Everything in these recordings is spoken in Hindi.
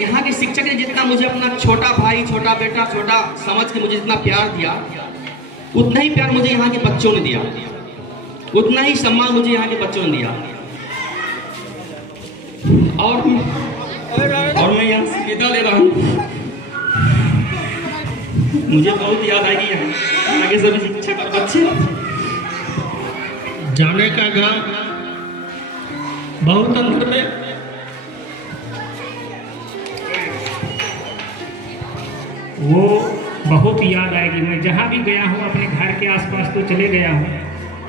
यहाँ के शिक्षक ने जितना मुझे अपना छोटा भाई, छोटा बेटा, छोटा समझ के मुझे जितना प्यार दिया, उतना ही प्यार मुझे यहाँ के बच्चों ने दिया, उतना ही सम्मान मुझे यहाँ के बच्चों ने दिया। और मैं यहाँ से विदा ले रहा हूँ। मुझे बहुत याद आएगी यहाँ आगे सभी शिक्षक और बच्चे। जाने का घर बहुत अंदर में, वो बहुत याद आएगी। मैं जहाँ भी गया हूँ अपने घर के आसपास तो चले गया हूँ,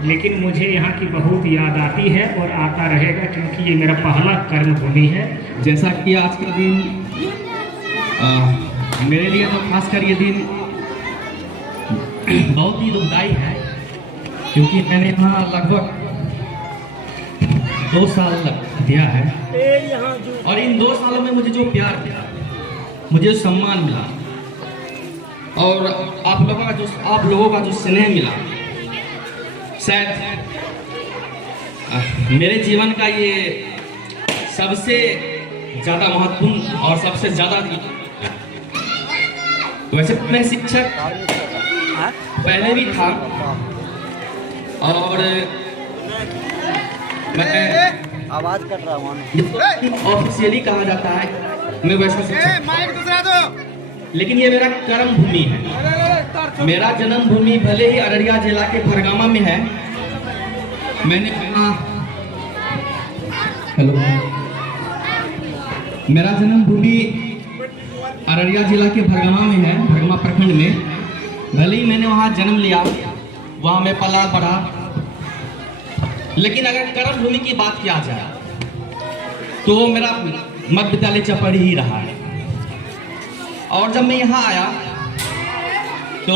लेकिन मुझे यहाँ की बहुत याद आती है और आता रहेगा, क्योंकि ये मेरा पहला कर्मभूमि है। जैसा कि आज का दिन मेरे लिए तो खासकर ये दिन बहुत ही दुखदाई है, क्योंकि मैंने यहाँ लगभग 2 साल दिया है और इन 2 सालों में मुझे जो प्यार मिला, मुझे जो सम्मान मिला और आप लोगों का जो स्नेह मिला, शायद मेरे जीवन का ये सबसे ज़्यादा महत्वपूर्ण और सबसे ज़्यादा। वैसे मैं शिक्षक पहले भी था और मैं आवाज कट रहा हूँ, ऑफिशियली कहा जाता है मैं वैसा शिक्षक, लेकिन ये मेरा कर्म भूमि है। मेरा जन्म भूमि भले ही अररिया जिला के भरगामा में है, मैंने मेरा जन्म भूमि अररिया जिला के भरगामा में है, भरगामा प्रखंड में। भले ही मैंने वहाँ जन्म लिया, वहाँ मैं पला बढ़ा, लेकिन अगर कर्म भूमि की बात किया जाए तो वो मेरा मध्य विद्यालय चपड़ी ही रहा है। और जब मैं यहाँ आया तो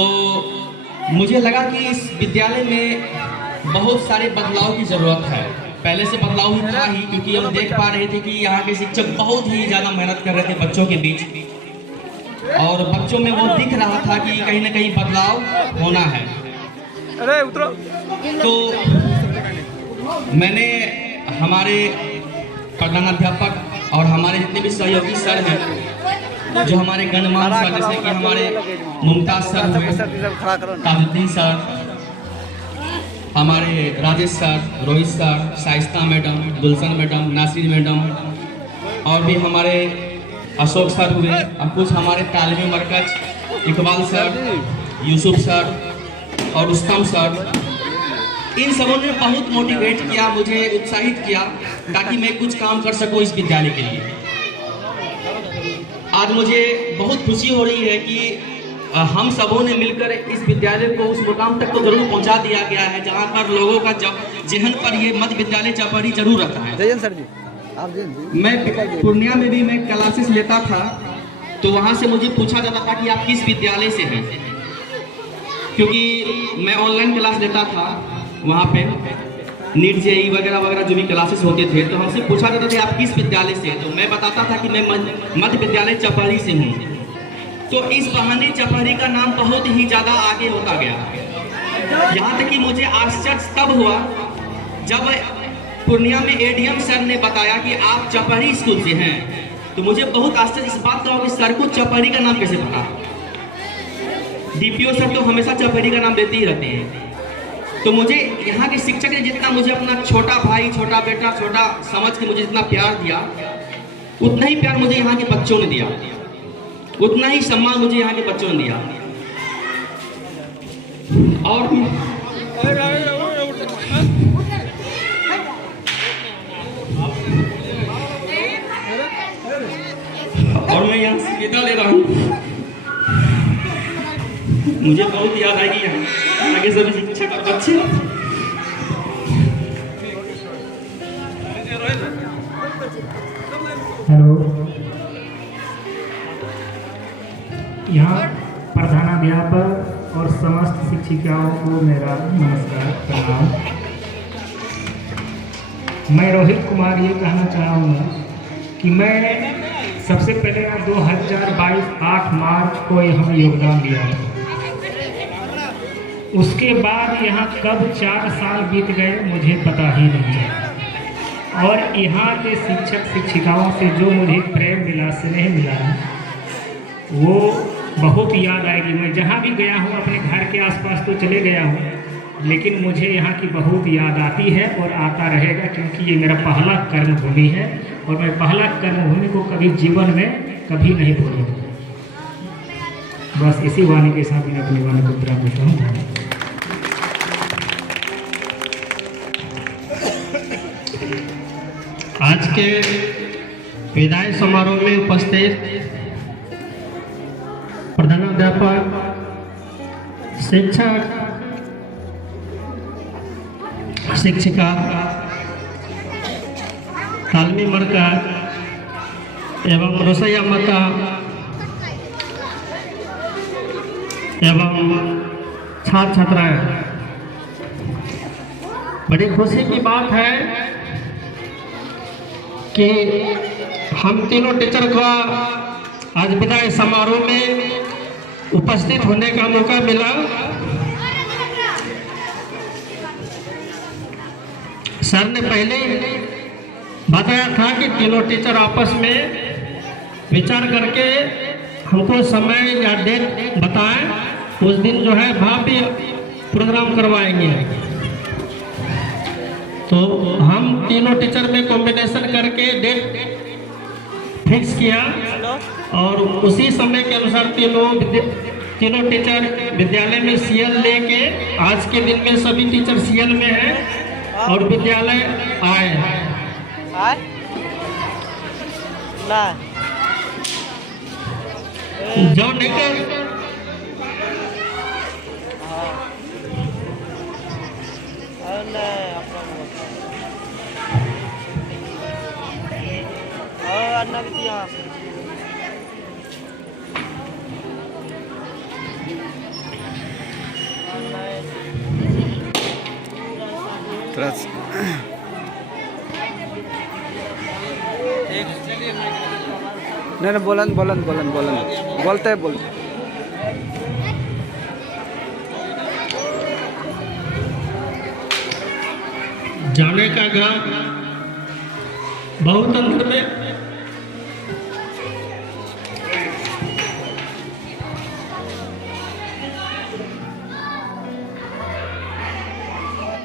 मुझे लगा कि इस विद्यालय में बहुत सारे बदलाव की ज़रूरत है। पहले से बदलाव ही था ही, क्योंकि हम देख पा रहे थे कि यहाँ के शिक्षक बहुत ही ज़्यादा मेहनत कर रहे थे बच्चों के बीच, और बच्चों में वो दिख रहा था कि कहीं ना कहीं बदलाव होना है। अरे उतरो। तो मैंने हमारे प्रधानाध्यापक और हमारे जितने भी सहयोगी सर हैं, जो हमारे गणमान्य सर, जैसे कि हमारे मुमताज सर हुए, ताजुद्दीन सर, हमारे Rajesh sir, Rohit sir, Shaista madam, Gulshan madam, Nasir madam, और भी हमारे अशोक सर हुए, और कुछ हमारे तालिमी मरकज इकबाल सर, यूसुफ सर और रुस्तम सर। इन सबों ने बहुत मोटिवेट किया, मुझे उत्साहित किया ताकि मैं कुछ काम कर सकूं इस विद्यालय के लिए। आज मुझे बहुत खुशी हो रही है कि हम सबों ने मिलकर इस विद्यालय को उस मुकाम तक तो जरूर पहुंचा दिया गया है जहां पर लोगों का जहन पर ये मध्य विद्यालय चपड़ी जरूर रखा है। जयन सर जी, आप मैं पूर्णिया में भी मैं क्लासेस लेता था, तो वहां से मुझे पूछा जाता था कि आप किस विद्यालय से हैं, क्योंकि मैं ऑनलाइन क्लास लेता था वहाँ पे, नीट जेई वगैरह वगैरह जो भी क्लासेस होते थे, तो हमसे पूछा जाता था आप किस विद्यालय से, तो मैं बताता था कि मैं मध्य विद्यालय चपड़ी से हूँ। तो इस बहाने चपड़ी का नाम बहुत ही ज़्यादा आगे होता गया, यहाँ तक कि मुझे आश्चर्य तब हुआ जब पूर्णिया में एडीएम सर ने बताया कि आप चपड़ी स्कूल से हैं। तो मुझे बहुत आश्चर्य इस बात का कि सर को चपड़ी का नाम कैसे पता। डीपीओ सर तो हमेशा चपड़ी का नाम देते ही रहते हैं। तो मुझे यहाँ के शिक्षक ने जितना मुझे अपना छोटा भाई, छोटा बेटा, छोटा समझ के मुझे जितना प्यार दिया, उतना ही प्यार मुझे यहाँ के बच्चों ने दिया, उतना ही सम्मान मुझे यहाँ के बच्चों ने दिया। और मैं यहाँ से विदा ले रहा हूँ। मुझे बहुत याद आएगी यहाँ आगे सभी शिक्षक और बच्चे। हेलो, यहाँ प्रधानाध्यापक और समस्त शिक्षिकाओं को मेरा नमस्कार, प्रणाम। मैं रोहित कुमार ये कहना चाहूँगा कि मैं सबसे पहले 2022 8 मार्च को यहाँ योगदान दिया था। उसके बाद यहाँ कब 4 साल बीत गए मुझे पता ही नहीं है। और यहाँ के शिक्षक शिक्षिकाओं से जो मुझे प्रेम मिला, स्नेह मिला, वो बहुत याद आएगी। मैं जहाँ भी गया हूँ अपने घर के आसपास तो चले गया हूँ, लेकिन मुझे यहाँ की बहुत याद आती है और आता रहेगा, क्योंकि ये मेरा पहला कर्मभूमि है और मैं पहला कर्मभूमि को कभी जीवन में कभी नहीं भूलूंगा। बस इसी वाणी के साथ मैं अपनी वाणी को पूरा करता हूँ। आज के विदाई समारोह में उपस्थित प्रधानाध्यापक, शिक्षक, शिक्षिका, तालमी मरकज एवं रसोईया माता एवं छात्र छात्राएं, बड़ी खुशी की बात है कि हम तीनों टीचर का आज विदाई समारोह में उपस्थित होने का मौका मिला। सर ने पहले ही बताया था कि तीनों टीचर आपस में विचार करके हमको समय या डेट बताएं, उस दिन जो है भव्य प्रोग्राम करवाएंगे। तो हम तीनों टीचर में कॉम्बिनेशन करके डेट फिक्स किया और उसी समय के अनुसार तीनों टीचर विद्यालय में सीएल लेके आज के दिन में सभी टीचर सीएल में हैं और विद्यालय आए हैं। जो लेकर नहीं बोलन बोलन बोलन बोलन बोलते हैं बोलते। जाने का गम बहुत अंदर में